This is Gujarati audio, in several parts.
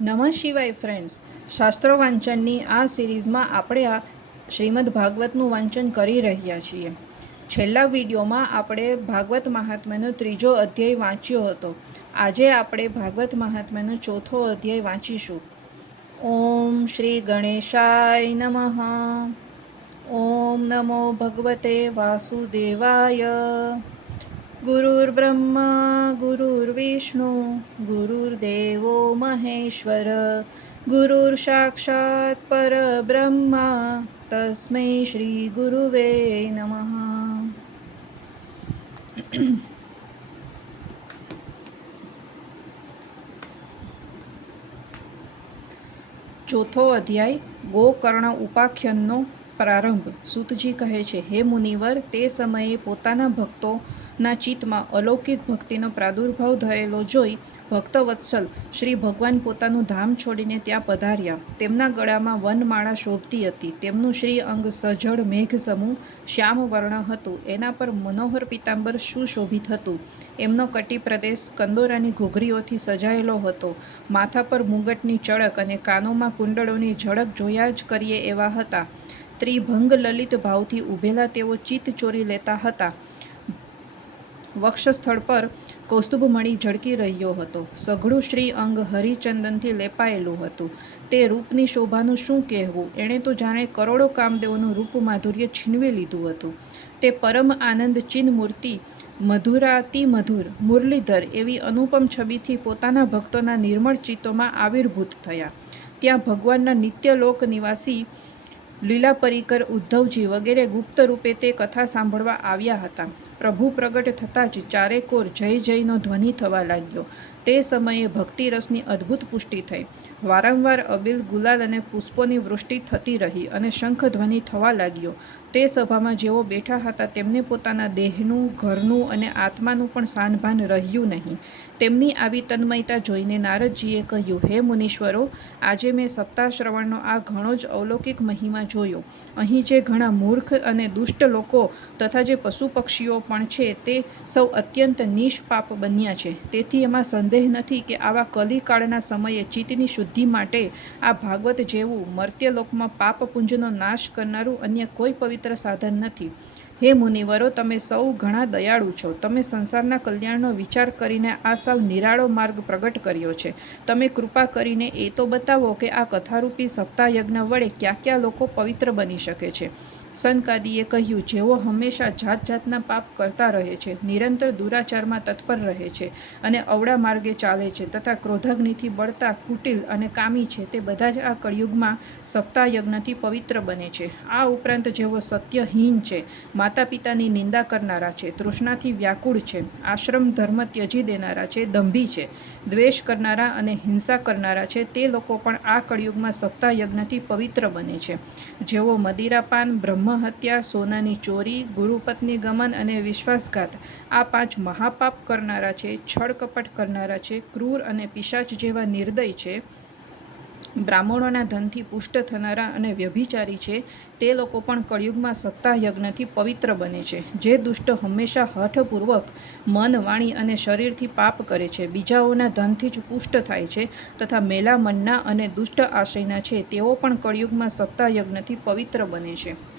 નમઃ શિવાય ફ્રેન્ડ્સ શાસ્ત્રો વાંચનની આ સિરીઝમાં આપણે આ શ્રીમદ ભાગવતનું વાંચન કરી રહ્યા છીએ. છેલ્લા વિડીયોમાં આપણે ભાગવત મહાત્મ્યનો ત્રીજો અધ્યાય વાંચ્યો હતો. આજે આપણે ભાગવત મહાત્મ્યનો ચોથો અધ્યાય વાંચીશું. ઓમ શ્રી ગણેશાય નમઃ. ઓમ નમો ભગવતે વાસુદેવાય. ગુરુર્બ્રહ્મા ગુરુર્વિષ્ણુ ગુરુર્દેવો મહેશ્વર ગુરુર સાક્ષાત પરબ્રહ્મા તસ્મૈ શ્રી ગુરુવે નમઃ ચોથો અધ્યાય ગોકર્ણ ઉપાખ્યાનનો પ્રારંભ સુતજી કહે છે, હે મુનિવર, તે સમયે પોતાના ભક્તોના ચિત્તમાં અલૌકિક ભક્તિનો પ્રાદુર્ભાવ થયેલો જોઈ ભક્તવત્સલ શ્રી ભગવાન પોતાનું ધામ છોડીને ત્યાં પધાર્યા. તેમના ગળામાં વનમાળા શોભતી હતી. તેમનું શ્રી અંગ સજળ મેઘ સમૂહ શ્યામ વર્ણ હતું. એના પર મનોહર પિતાંબર સુશોભિત હતું. એમનો કટી પ્રદેશ કંદોરાની ઘૂઘરીઓથી સજાયેલો હતો. માથા પર મુગટની ચળક અને કાનોમાં કુંડળોની ઝળક જોયા જ કરીએ એવા હતા. ત્રિભંગ લલિત ભાવથી ઊભેલા તેઓ ચિત્ત ચોરી લેતા હતા. વક્ષસ્થળ પર કૌસ્તુભમણી ઝળકી રહ્યો હતો. સઘળું શ્રી અંગ હરિચંદનથી લેપાયેલું હતું. તે રૂપની શોભાનું શું કહેવું? એણે તો જાણે કરોડો કામદેવોનું રૂપ માધુર્ય છીનવી લીધું હતું. તે પરમ આનંદ મૂર્તિ, મધુરાતિ મધુર, મુરલીધર એવી અનુપમ છબીથી પોતાના ભક્તોના નિર્મળ ચિત્તોમાં આવિર્ભૂત થયા. ત્યાં ભગવાનના નિત્યલોક નિવાસી લીલા પરિકર, ઉદ્ધવજી વગેરે ગુપ્ત રૂપે તે કથા સાંભળવા આવ્યા હતા. પ્રભુ પ્રગટ થતાં જ ચારેકોર જય જયનો ધ્વનિ થવા લાગ્યો. તે સમયે ભક્તિરસની અદ્ભુત પુષ્ટિ થઈ. વારંવાર અબિલ ગુલાલ અને પુષ્પોની વૃષ્ટિ થતી રહી અને શંખ ધ્વનિ થવા લાગ્યો. તે સભામાં જેઓ બેઠા હતા તેમને પોતાના દેહનું, ઘરનું અને આત્માનું પણ સાનભાન રહ્યું નહીં. તેમની આવી તન્મયતા જોઈને નારદજીએ કહ્યું, હે મુનીશ્વરો, આજે મેં સપ્તાહ શ્રવણનો આ ઘણો જ અવલૌકિક મહિમા જોયો. અહીં જે ઘણા મૂર્ખ અને દુષ્ટ લોકો તથા જે પશુ પક્ષીઓ પણ છે, તે સૌ અત્યંત નિષ્પાપ બન્યા છે. તેથી એમાં સંદેહ નથી કે આવા કલિકાળના સમયે ચિત્તની શુદ્ધિ માટે આ ભાગવત જેવું મર્ત્યલોકમાં પાપપુંજનો નાશ કરનારું અન્ય કોઈ પવિત્ર સાધન નથી. હે મુનિવરો, તમે સૌ ઘણા દયાળુ છો. તમે સંસારના કલ્યાણનો વિચાર કરીને આ સાવ નિરાળો માર્ગ પ્રગટ કર્યો છે. તમે કૃપા કરીને એ તો બતાવો કે આ કથારૂપી સપ્તાહ યજ્ઞ વડે ક્યાં ક્યાં લોકો પવિત્ર બની શકે છે. સંતકાદીએ કહ્યું, જેઓ હંમેશા જાત જાતના પાપ કરતા રહે છે, નિરંતર દુરાચારમાં તત્પર રહે છે અને અવળા માર્ગે ચાલે છે તથા ક્રોધાગ્નિથી બળતા, કુટિલ અને કામી છે, તે બધા જ આ કળિયુગમાં સપ્તાહ યજ્ઞથી પવિત્ર બને છે. આ ઉપરાંત જેઓ સત્યહીન છે માતા પિતાની નિંદા કરનારા છે, તૃષ્ણાથી વ્યાકુળ છે, આશ્રમ ધર્મ ત્યજી દેનારા છે, દંભી છે, દ્વેષ કરનારા અને હિંસા કરનારા છે, તે લોકો પણ આ કળિયુગમાં સપ્તાહ યજ્ઞથી પવિત્ર બને છે. જેઓ મદિરાપાન, બ્રહ્મ હત્યા સોનાની ચોરી, ગુરુપત્ની ગમન અને વિશ્વાસઘાત. આ પાંચ મહાપાપ કરનારા છે, છળકપટ કરનારા છે, ક્રૂર અને પિશાચ જેવા નિર્દય છે. બ્રાહ્મણોના ધનથી પુષ્ટ થનારા અને વ્યભિચારી છે. તે લોકો પણ કળિયુગમાં સપ્તાહ યજ્ઞથી પવિત્ર બને છે, જે દુષ્ટ હંમેશા હઠપૂર્વક મન, વાણી અને શરીરથી પાપ કરે છે. બીજાઓના ધનથી જ પુષ્ટ થાય છે તથા મેલા મનના અને દુષ્ટ આશયના છે. તેઓ પણ કળિયુગમાં સપ્તાહ યજ્ઞથી પવિત્ર બને છે.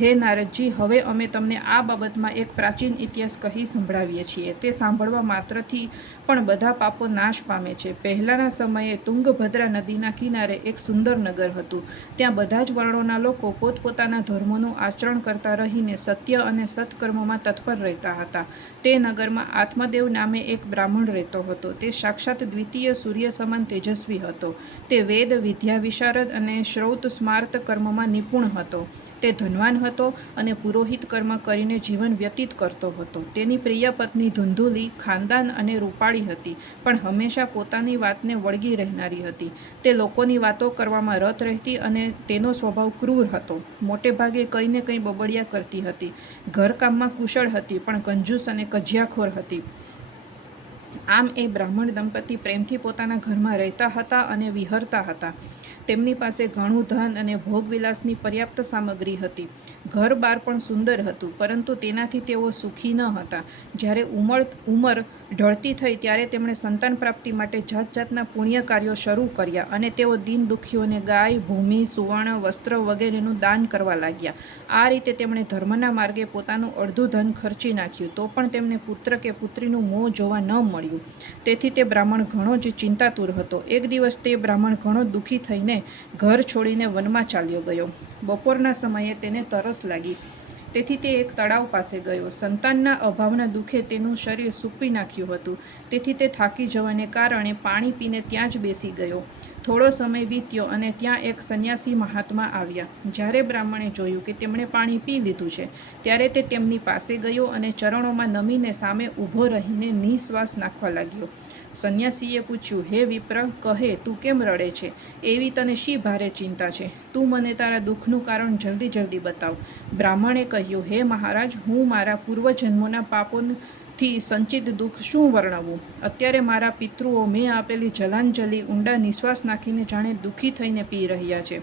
હે નારદજી, હવે અમે તમને આ બાબતમાં એક પ્રાચીન ઇતિહાસ કહી સંભળાવીએ છીએ. તે સાંભળવા માત્રથી પણ બધા પાપો નાશ પામે છે. પહેલાંના સમયે તુંગભદ્રા નદીના કિનારે એક સુંદર નગર હતું. ત્યાં બધા જ વર્ણોના લોકો પોતપોતાના ધર્મોનું આચરણ કરતા રહીને સત્ય અને સત્કર્મમાં તત્પર રહેતા હતા. તે નગરમાં આત્મદેવ નામે એક બ્રાહ્મણ રહેતો હતો. તે સાક્ષાત દ્વિતીય સૂર્ય સમાન તેજસ્વી હતો. તે વેદ, વિદ્યા, વિશારદ અને શ્રૌત સ્માર્ત કર્મમાં નિપુણ હતો. તે ધનવાન હતો અને પુરોહિત કર્મ કરીને જીવન વ્યતીત કરતો હતો. તેની પ્રિય પત્ની ધુંધુલી ખાનદાન અને રૂપાળી હતી, પણ હંમેશા પોતાની વાતને વળગી રહેનારી હતી. તે લોકોની વાતો કરવામાં રત રહેતી અને તેનો સ્વભાવ ક્રૂર હતો. મોટે ભાગે કંઈ ને કંઈ બબડિયા કરતી હતી. ઘરકામમાં કુશળ હતી, પણ કંજૂસ અને કજિયાખોર હતી. આમ એ બ્રાહ્મણ દંપતી પ્રેમથી પોતાના ઘરમાં રહેતા હતા અને વિહરતા હતા. તેમની પાસે ઘણું ધન અને ભોગવિલાસની પર્યાપ્ત સામગ્રી હતી. ઘર બાર પણ સુંદર હતું, પરંતુ તેનાથી તેઓ સુખી ન હતા. જ્યારે ઉંમર ઉંમર ઢળતી થઈ ત્યારે તેમણે સંતાન પ્રાપ્તિ માટે જાત જાતના પુણ્ય કાર્યો શરૂ કર્યા અને તેઓ દિન દુઃખીઓને ગાય, ભૂમિ, સુવર્ણ, વસ્ત્ર વગેરેનું દાન કરવા લાગ્યા. આ રીતે તેમણે ધર્મના માર્ગે પોતાનું અડધું ધન ખર્ચી નાખ્યું, તો પણ તેમને પુત્ર કે પુત્રીનું મોં જોવા ન મળ્યું. તેથી તે બ્રાહ્મણ ઘણો જ ચિંતાતુર હતો. એક દિવસ તે બ્રાહ્મણ ઘણો દુઃખી થઈને ઘર છોડીને વનમાં ચાલ્યો ગયો. બપોરના સમયે તેને તરસ લાગી. તેથી તે એક તળાવ પાસે ગયો. સંતાનના અભાવના દુઃખે તેનું શરીર સૂકવી નાખ્યું હતું. તેથી તે થાકી જવાને કારણે પાણી પીને ત્યાં જ બેસી ગયો. થોડો સમય વીત્યો અને ત્યાં એક સંન્યાસી મહાત્મા આવ્યા. જ્યારે બ્રાહ્મણે જોયું કે તેમણે પાણી પી લીધું છે, ત્યારે તે તેમની પાસે ગયો અને ચરણોમાં નમીને સામે ઊભો રહીને નિશ્વાસ નાખવા લાગ્યો. સંન્યાસીએ પૂછ્યું, હે વિપ્ર, કહે, તું કેમ રડે છે? એવી તને શી ભારે ચિંતા છે? તું મને તારા દુઃખનું કારણ જલ્દી જલ્દી બતાવ. બ્રાહ્મણે કહ્યું, હે મહારાજ, હું મારા પૂર્વજન્મોના પાપોથી સંચિત દુઃખ શું વર્ણવું અત્યારે મારા પિતૃઓ મેં આપેલી જલાંજલિ ઊંડા નિશ્વાસ નાખીને જાણે દુઃખી થઈને પી રહ્યા છે.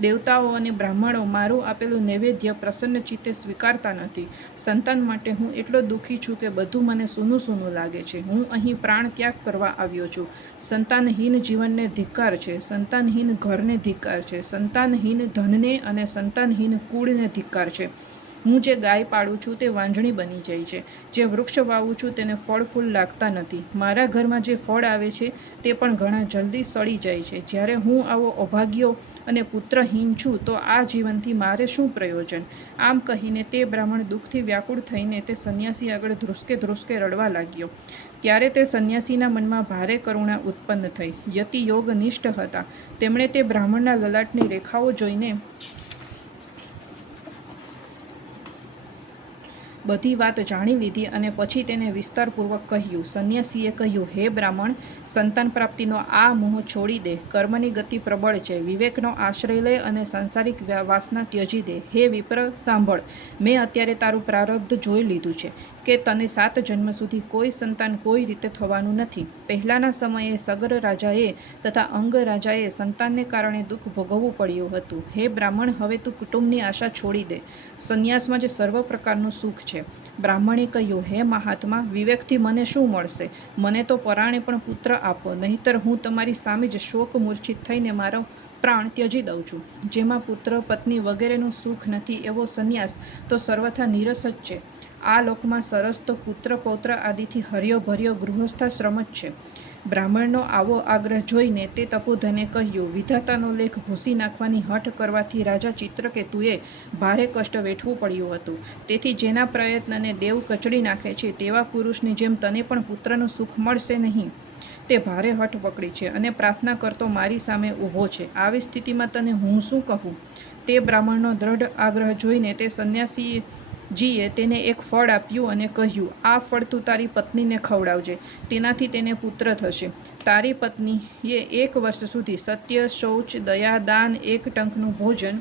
દેવતાઓ અને બ્રાહ્મણો મારું આપેલું નૈવેદ્ય પ્રસન્ન ચિત્તે સ્વીકારતા નથી. સંતાન માટે હું એટલો દુઃખી છું કે બધું મને સૂનું સૂનું લાગે છે. હું અહીં પ્રાણ ત્યાગ કરવા આવ્યો છું. સંતાનહીન જીવનને ધિક્કાર છે. સંતાનહીન ઘરને ધિક્કાર છે. સંતાનહીન ધનને અને સંતાનહીન કુળને ધિક્કાર છે. હું જે ગાય પાડું છું તે વાંજણી બની જાય છે. જે વૃક્ષ વાવું છું તેને ફળ ફૂલ લાગતા નથી. મારા ઘરમાં જે ફળ આવે છે તે પણ ઘણા જલ્દી સડી જાય છે. જ્યારે હું આવો અભાગ્યો અને પુત્રહીન છું તો આ જીવનથી મારે શું પ્રયોજન? આમ કહીને તે બ્રાહ્મણ દુઃખથી વ્યાકુળ થઈને તે સંન્યાસી આગળ ધ્રુસકે ધ્રુસકે રડવા લાગ્યો. ત્યારે તે સંન્યાસીના મનમાં ભારે કરુણા ઉત્પન્ન થઈ. યતિ યોગ નિષ્ઠ હતા. તેમણે તે બ્રાહ્મણના લલાટની રેખાઓ જોઈને બધી વાત જાણી લીધી અને પછી તેને વિસ્તારપૂર્વક કહ્યું, સંન્યાસીએ કહ્યું, હે બ્રાહ્મણ, સંતાન પ્રાપ્તિનો આ મોહ છોડી દે, કર્મની ગતિ પ્રબળ છે, વિવેકનો આશ્રય લે અને સાંસારિક વાસના ત્યજી દે. હે વિપ્ર, સાંભળ, મેં અત્યારે તારું પ્રારબ્ધ જોઈ લીધું છે કે તને સાત જન્મ સુધી કોઈ સંતાન કોઈ રીતે થવાનું નથી. પહેલાંના સમયે સગર રાજાએ તથા અંગ રાજાએ સંતાનને કારણે દુઃખ ભોગવવું પડ્યું હતું. હે બ્રાહ્મણ, હવે તું કુટુંબની આશા છોડી દે. સંન્યાસમાં જ સર્વ પ્રકારનું સુખ છે. બ્રાહ્મણે કહ્યું હે મહાત્મા, વિવેકથી મને શું મળશે? મને તો પરાણે પણ પુત્ર આપો, નહીતર હું તમારી સામે જ શોક મૂર્છિત થઈને મારો પ્રાણ ત્યજી દઉં છું. જેમાં પુત્ર, પત્ની વગેરેનું સુખ નથી એવો સંન્યાસ તો સર્વથા નીરસ જ છે. આ લોકમાં સરસ તો પુત્ર, પૌત્ર આદિથી હર્યો ભર્યો ગૃહસ્થાશ્રમ જ છે. બ્રાહ્મણનો આવો આગ્રહ જોઈને તે તપોધને કહ્યું, વિધાતાનો લેખ ભૂસી નાખવાની હઠ કરવાથી રાજા ચિત્રકેતુએ ભારે કષ્ટ વેઠવું પડ્યું હતું. તેથી જેના પ્રયત્નને દેવ કચડી નાખે છે, તેવા પુરુષની જેમ તને પણ પુત્રનું સુખ મળશે નહીં. તે ભારે હઠ પકડી છે અને પ્રાર્થના કરતો મારી સામે ઊભો છે. આવી સ્થિતિમાં તને હું શું કહું? તે બ્રાહ્મણનો દ્રઢ આગ્રહ જોઈને તે સંન્યાસી જીએ તેને એક ફળ આપ્યું અને કહ્યું, આ ફળ તું તારી પત્નીને ખવડાવજે, તેનાથી તેને પુત્ર થશે. તારી પત્નીએ એક વર્ષ સુધી સત્ય, શૌચ, દયા, દાન, એક ટંકનું ભોજન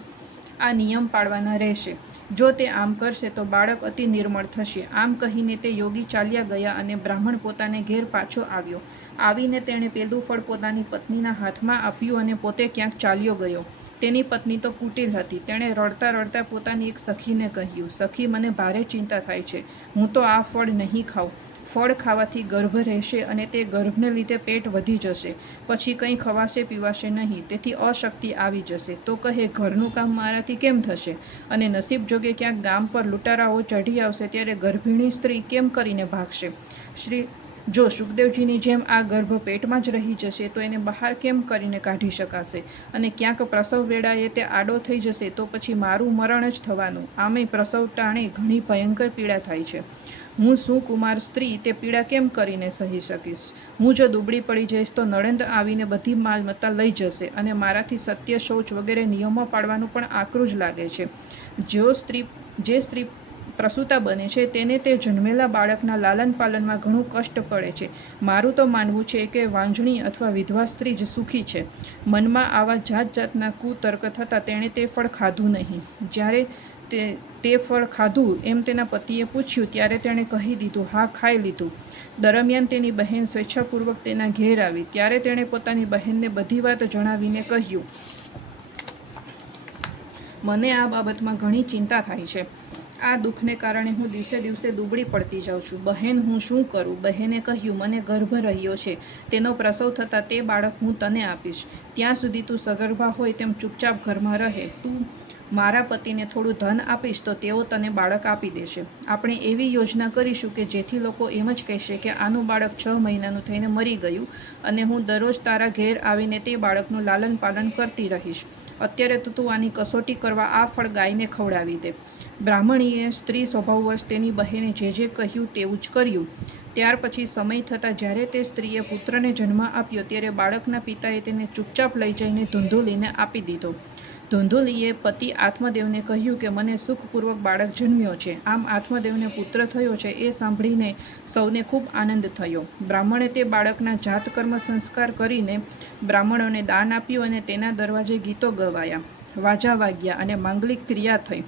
આ નિયમ પાળવાના રહેશે. જો તે આમ કરશે તો બાળક અતિ નિર્મળ થશે. આમ કહીને તે યોગી ચાલ્યા ગયા અને બ્રાહ્મણ પોતાને ઘેર પાછો આવ્યો. આવીને તેણે પેલું ફળ પોતાની પત્નીના હાથમાં આપ્યું અને પોતે ક્યાંક ચાલ્યો ગયો. તેની પત્ની તો કુટિલ હતી. તેણે રડતા રડતા પોતાની એક સખીને કહ્યું, સખી, મને ભારે ચિંતા થાય છે. હું તો આ ફળ નહીં ખાઉં. ફળ ખાવાથી ગર્ભ રહેશે અને તે ગર્ભને લીધે પેટ વધી જશે. પછી કંઈ ખવાશે પીવાશે નહીં. તેથી અશક્તિ આવી જશે. તો કહે, ઘરનું કામ મારાથી કેમ થશે? અને નસીબ જોગે ક્યાંક ગામ પર લૂંટારાઓ ચઢી આવશે ત્યારે ગર્ભિણી સ્ત્રી કેમ કરીને ભાગશે? શ્રી જો સુખદેવજીની જેમ આ ગર્ભ પેટમાં જ રહી જશે, તો એને બહાર કેમ કરીને કાઢી શકાશે? અને ક્યાંક પ્રસવ વેળાએ તે આડો થઈ જશે, તો પછી મારું મરણ જ થવાનું. આમે પ્રસવ ટાણે ઘણી ભયંકર પીડા થાય છે. હું શું કુમાર સ્ત્રી, તે પીડા કેમ કરીને સહી શકીશ? હું જો દુબળી પડી જઈશ, તો નળંદ આવીને બધી માલમત્તા લઈ જશે અને મારાથી સત્ય, શૌચ વગેરે નિયમો પાડવાનું પણ આકરું જ લાગે છે. જો સ્ત્રી, જે સ્ત્રી પ્રસૂતા બને છે, તેને તે જન્મેલા બાળકના લાલન પાલનમાં ઘણું કષ્ટ પડે છે. મારું તો માનવું છે કે વાંજણી અથવા વિધવા સ્ત્રી જ સુખી છે. મનમાં આવા જાત જાતના કુતર્ક થતાં તેણે તે ફળ ખાધું નહીં. જ્યારે તે તે ફળ ખાધું એમ તેના પતિએ પૂછ્યું, ત્યારે તેણે કહી દીધું, હા, ખાઈ લીધું. દરમિયાન તેની બહેન સ્વેચ્છાપૂર્વક તેના ઘેર આવી. ત્યારે તેણે પોતાની બહેનને બધી વાત જણાવીને કહ્યું, મને આ બાબતમાં ઘણી ચિંતા થાય છે. આ દુઃખને કારણે હું દિવસે દિવસે દુબળી પડતી જાઉં છું. બહેન, હું શું કરું? બહેને કહ્યું, મને ગર્ભ રહ્યો છે. તેનો પ્રસવ થતાં તે બાળક હું તને આપીશ. ત્યાં સુધી તું સગર્ભા હોય તેમ ચૂપચાપ ઘરમાં રહે. તું મારા પતિને થોડું ધન આપીશ તો તેઓ તને બાળક આપી દેશે. આપણે એવી યોજના કરીશું કે જેથી લોકો એમ જ કહેશે કે આનું બાળક છ મહિનાનું થઈને મરી ગયું અને હું દરરોજ તારા ઘેર આવીને તે બાળકનું લાલન પાલન કરતી રહીશ. અત્યારે તો તું આની કસોટી કરવા આ ફળ ગાયને ખવડાવી દે. બ્રાહ્મણીએ સ્ત્રી સ્વભાવવશ તેની બહેને જે જે કહ્યું તેવું જ કર્યું. ત્યાર પછી સમય થતાં જ્યારે તે સ્ત્રીએ પુત્રને જન્મ આપ્યો ત્યારે બાળકના પિતાએ તેને ચૂપચાપ લઈ જઈને ધૂંધોલીને આપી દીધો. ધૂંધુલીએ પતિ આત્મદેવને કહ્યું કે મને સુખપૂર્વક બાળક જન્મ્યો છે. આમ આત્મદેવને પુત્ર થયો છે એ સાંભળીને સૌને ખૂબ આનંદ થયો. બ્રાહ્મણે તે બાળકના જાતકર્મ સંસ્કાર કરીને બ્રાહ્મણોને દાન આપ્યું અને તેના દરવાજે ગીતો ગવાયા. વાજા વાગ્યા અને માંગલિક ક્રિયા થઈ.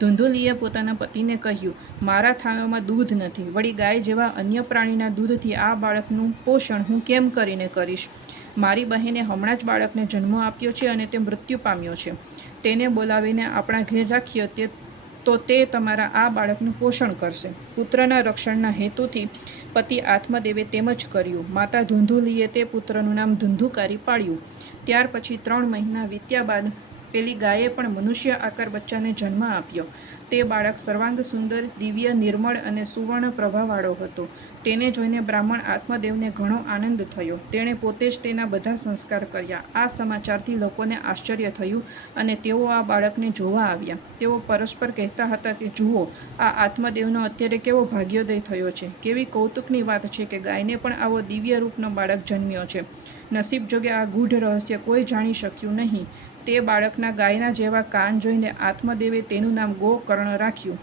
ધૂંધુલીએ પોતાના પતિને કહ્યું, મારા થાળોમાં દૂધ નથી. વળી ગાય જેવા અન્ય પ્રાણીના દૂધથી આ બાળકનું પોષણ હું કેમ કરીને કરીશ? મારી બહેને હમણાં જ બાળકને જન્મ આપ્યો છે અને તે મૃત્યુ પામ્યો છે. તેને બોલાવીને આપણા ઘેર રાખીએ તે, તો તે તમારા આ બાળકનું પોષણ કરશે. પુત્રના રક્ષણના હેતુથી પતિ આત્મદેવે તેમ જ કર્યું. માતા ધૂંધુલીએ તે પુત્રનું નામ ધુંધુકારી પાડ્યું. ત્યાર પછી ત્રણ મહિના વીત્યા બાદ પેલી ગાયે પણ મનુષ્ય આકાર બચ્ચાને જન્મ આપ્યો. તે બાળક સર્વાંગ સુંદર, દિવ્ય, નિર્મળ અને સુવર્ણ પ્રભાવાળો હતો. તેને જોઈને બ્રાહ્મણ આત્મદેવને ઘણો આનંદ થયો. તેણે પોતે જ તેના બધા સંસ્કાર કર્યા. આ સમાચારથી લોકોને આશ્ચર્ય થયું અને તેઓ આ બાળકને જોવા આવ્યા. તેઓ પરસ્પર કહેતા હતા કે, જુઓ, આ આત્મદેવનો અત્યારે કેવો ભાગ્યોદય થયો છે. કેવી કૌતુકની વાત છે કે ગાયને પણ આવો દિવ્ય રૂપનો બાળક જન્મ્યો છે. નસીબ જોગે આ ગૂઢ રહસ્ય કોઈ જાણી શક્યું નહીં. તે બાળકના ગાયના જેવા કાન જોઈને આત્મદેવે તેનું નામ ગોકર્ણ રાખ્યું.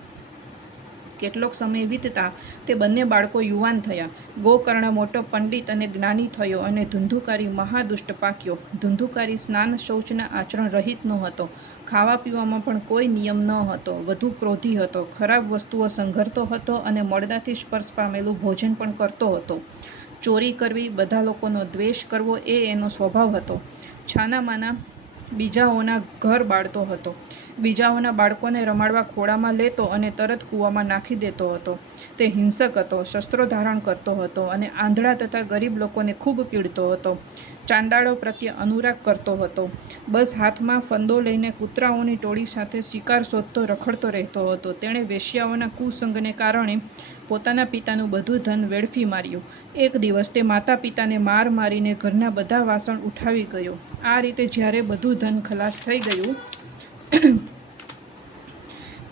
કેટલોક સમય વીતતા તે બંને બાળકો યુવાન થયા. ગોકર્ણ મોટો પંડિત અને જ્ઞાની થયો અને ધુંધુકારી મહાદુષ્ટ પાક્યો. ધુંધુકારી સ્નાન શૌચના આચરણ રહિત ન હતો ખાવા પીવામાં પણ કોઈ નિયમ ન હતો. વધુ ક્રોધી હતો. ખરાબ વસ્તુઓ સંઘરતો હતો અને મળદાથી સ્પર્શ પામેલું ભોજન પણ કરતો હતો. ચોરી કરવી, બધા લોકોનો દ્વેષ કરવો એ એનો સ્વભાવ હતો. છાનામાના બીજાઓના ઘર બાળતો હતો. બીજાઓના બાળકોને રમાડવા ખોળામાં લેતો અને તરત કૂવામાં નાખી દેતો હતો. તે હિંસક હતો, શસ્ત્રો ધારણ કરતો હતો અને આંધળા તથા ગરીબ લોકોને ખૂબ પીડતો હતો. ચાંડાળો પ્રત્યે અનુરાગ કરતો હતો. બસ હાથમાં ફંદો લઈને કૂતરાઓની ટોળી સાથે શિકાર શોધતો રખડતો રહેતો હતો. તેણે વેશ્યાઓના કુસંગને કારણે પોતાના પિતાનું બધું ધન વેડફી માર્યું. એક દિવસ તે માતા પિતાને માર મારીને ઘરના બધા વાસણ ઉઠાવી ગયો. આ રીતે જ્યારે બધું ધન ખલાસ થઈ ગયું,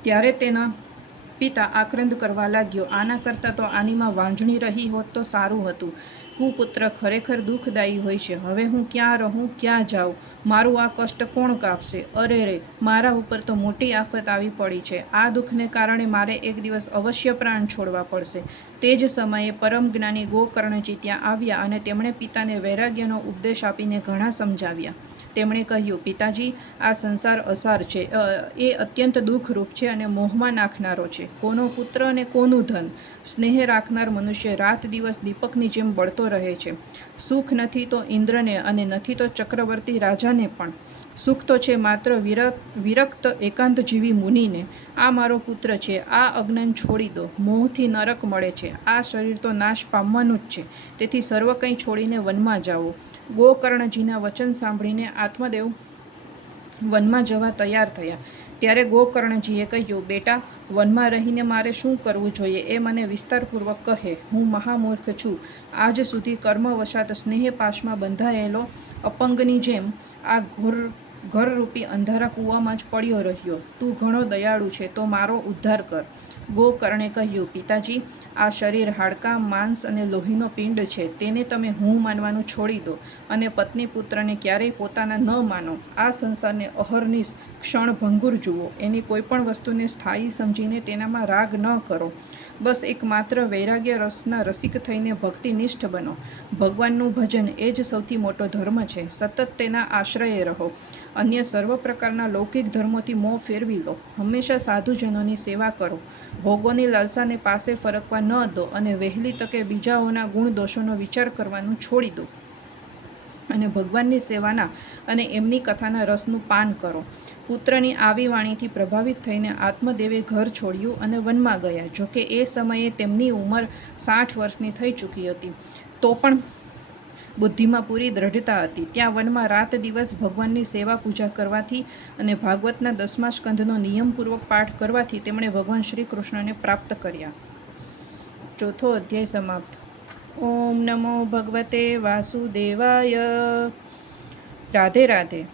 ત્યારે તેના પિતા આક્રંદ કરવા લાગ્યો. આના કરતાં તો આનીમાં વાંજણી રહી હોત તો સારું હતું. કુપુત્ર ખરેખર દુઃખદાયી હોય છે. હવે હું ક્યાં રહું, ક્યાં જાઉં? મારું આ કષ્ટ કોણ કાપશે? અરે રે, મારા ઉપર તો મોટી આફત આવી પડી છે. આ દુઃખને કારણે મારે એક દિવસ અવશ્ય પ્રાણ છોડવા પડશે. તે જ સમયે પરમ જ્ઞાની ગોકર્ણજી ત્યાં આવ્યા અને તેમણે પિતાને વૈરાગ્યનો ઉપદેશ આપીને ઘણા સમજાવ્યા. તેમણે કહ્યું, પિતાજી, આ સંસાર અસાર છે. એ અત્યંત દુઃખરૂપ છે અને મોહમાં નાખનારો છે. કોનો પુત્ર અને કોનું ધન? સ્નેહ રાખનાર મનુષ્ય રાત દિવસ દીપકની જેમ બળતો રહે છે. સુખ નથી તો ઇન્દ્રને અને નથી તો ચક્રવર્તી રાજાને પણ. સુખ તો છે માત્ર વિરક, વિરક્ત એકાંતજીવી મુનિને. આ મારો પુત્ર છે. આ અજ્ઞાન છોડી દો. મોહથી નરક મળે છે. આ શરીર તો નાશ પામવાનું જ છે. તેથી સર્વ કંઈ છોડીને વનમાં જાઓ. ગોકર્ણજીના વચન સાંભળીને આત્મદેવ વનમાં જવા તૈયાર થયા. ત્યારે ગોકર્ણજીએ કહ્યું, બેટા, વનમાં રહીને મારે શું કરવું જોઈએ? એ મને વિસ્તારપૂર્વક કહે. હું મહામૂર્ખ છું. આજ સુધી કર્મવશાત સ્નેહ પાશમાં બંધાયેલો અપંગની જેમ આ ઘોર ઘરરૂપી અંધારા કૂવામાં જ પડ્યો રહ્યો. તું ઘણો દયાળુ છે તો મારો ઉદ્ધાર કર. ગોકર્ણે કહ્યું, પિતાજી, આ શરીર હાડકાં, માંસ અને લોહીનો પિંડ છે. તેને તમે હું માનવાનું છોડી દો અને પત્ની પુત્રને ક્યારેય પોતાના ન માનો. આ સંસારને અહર્નિશ ક્ષણ ભંગુર જુઓ. એની કોઈપણ વસ્તુને સ્થાયી સમજીને તેનામાં રાગ ન કરો. બસ એકમાત્ર વૈરાગ્ય રસના રસિક થઈને ભક્તિનિષ્ઠ બનો. ભગવાનનું ભજન એ જ સૌથી મોટો ધર્મ છે. સતત તેના આશ્રયે રહો. અન્ય સર્વ પ્રકારના લૌકિક ધર્મોથી મોં ફેરવી લો. હંમેશા સાધુજનોની સેવા કરો. ભોગોની લાલસાને પાસે ફરકવા ન દો અને વહેલી તકે બીજાઓના ગુણ દોષોનો વિચાર કરવાનું છોડી દો. અને ભગવાનની સેવાના અને એમની કથાના રસનું પાન કરો. પુત્રની આવી વાણીથી પ્રભાવિત થઈને આત્મદેવે ઘર છોડ્યું અને વનમાં ગયા. જોકે એ સમયે તેમની ઉંમર સાઠ વર્ષની થઈ ચૂકી હતી. તો પણ બુદ્ધિમાં પૂરી દ્રઢતા હતી. ત્યાં વનમાં રાત દિવસ ભગવાનની સેવા પૂજા કરવાથી અને ભાગવતના દસમા સ્કંધનો નિયમપૂર્વક પાઠ કરવાથી તેમણે ભગવાન શ્રી કૃષ્ણને પ્રાપ્ત કર્યા. ચોથો અધ્યાય સમાપ્ત. ઓમ નમો ભગવતે વાસુદેવાય. રાધે રાધે.